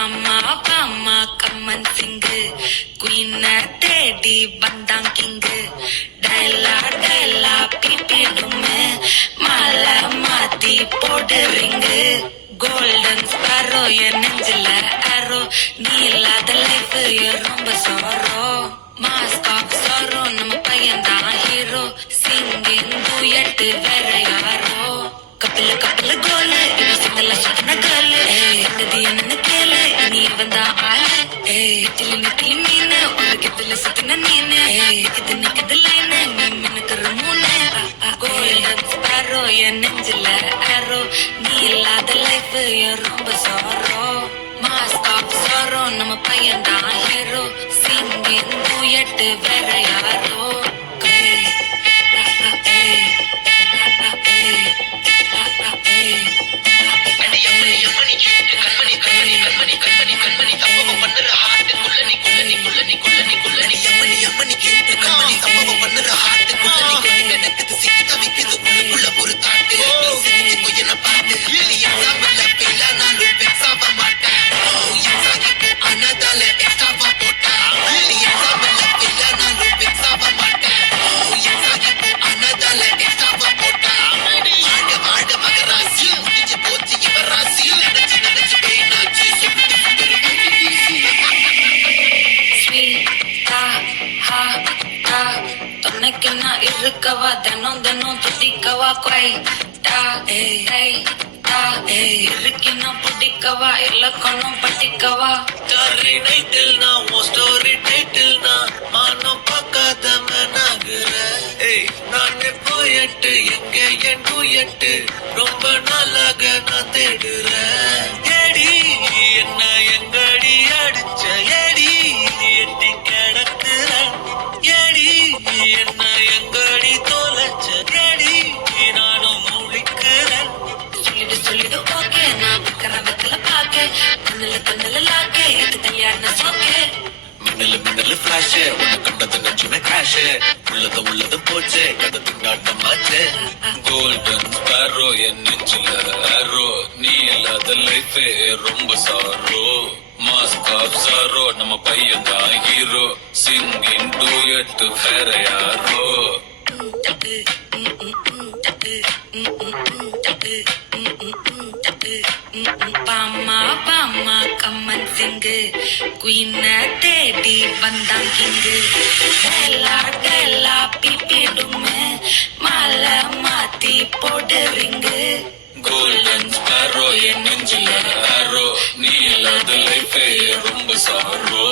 பாமா பாமா கம்மன் சிங்கு குயின தேடி வந்தான் கிங்கு டைலா டைலா பிபிடுமே மாலை மாத்தி போடுறீங்கு கோல்டன் ஸ்பாரோ என் நெஞ்சில ஆரோ நீ இல்லாத லைஃப் ரொம்ப சோரோ மாஸ்க் ஆஃப் சோரோ நம்ம பையன் தான் ஹீரோ சிங்கிங் டூயட் வேற யாரோ கப்பல கப்பல கோலு இவ சிங்கல சுத்தின கேளு சந்ததி என்னன்னு கேளு நீ வந்தா ஆளு நெத்தில நெத்தில மீனு உலகத்துல சுத்தின நீனு நிக்குது நிக்குது லைனு நீ மினுக்குற மூணு கோல்டன் ஸ்பாரோ என் நெஞ்சில ஆரோ நீ இல்லாத லைஃப் ரொம்ப சோரோ மாஸ்க் ஆஃப் சோரோ நம்ம பையன் தான் ஹீரோ சிங்கிங் டூயட் வேற யாரோ தொன்னைக்குன்னா இருக்கவா தினம் தினம் துடிக்கவா கொய் இருக்கின்னா பிடிக்கவா இலக்கணும் படிக்கவா ஸ்டாரி நைட்டில் நான் உன் ஸ்டோரி டைட்டில் நான் மானம் பார்க்காத மனாகுற நானே போயட்டு எங்க என் டூயட்டு ரொம்ப நாளாக நான் தேடுறேன் ஏடி என்ன எங்கடி அடிச்ச ஏடி எட்டி கிடக்குற ஏடி என்ன எங்கடி தொலைச்ச ஏடி நானும் முழிக்கிறேன் சொல்லிடு சொல்லிடு ஓகே நான் வைக்கிற வெத்தல பாக்க கண்ணுல கண்ணுல லாக்க இது கல்யாண சோக்கே மின்னலு மின்னலு ஃபிளாஷ் உன்னை கண்டது நெஞ்சுமே கிராஷ் உள்ளது உள்ளது போச்சு கதை திண்டாட்டமாச்சு கோல்டன் ஸ்பாரோ என் நெஞ்சில ஆரோ நீ இல்லாத லைஃபே ரொம்ப சாரோ மாஸ்க் ஆஃப் சாரோ நம்ம பையன் தான் ஹீரோ சிங்கிங் டூயட் வேற யாரோ பாமா பாமா கம்மன் சிங்கு குயின தேடி வந்தான் கிங்கு டெல்லா டெல்லா பிபிடுமே மாலை மாத்தி போடுறீங்கு கோல்டன் ஸ்பாரோ என் நெஞ்சில ஆரோ நீ இல்லாத லைஃபே ரொம்ப சாரோ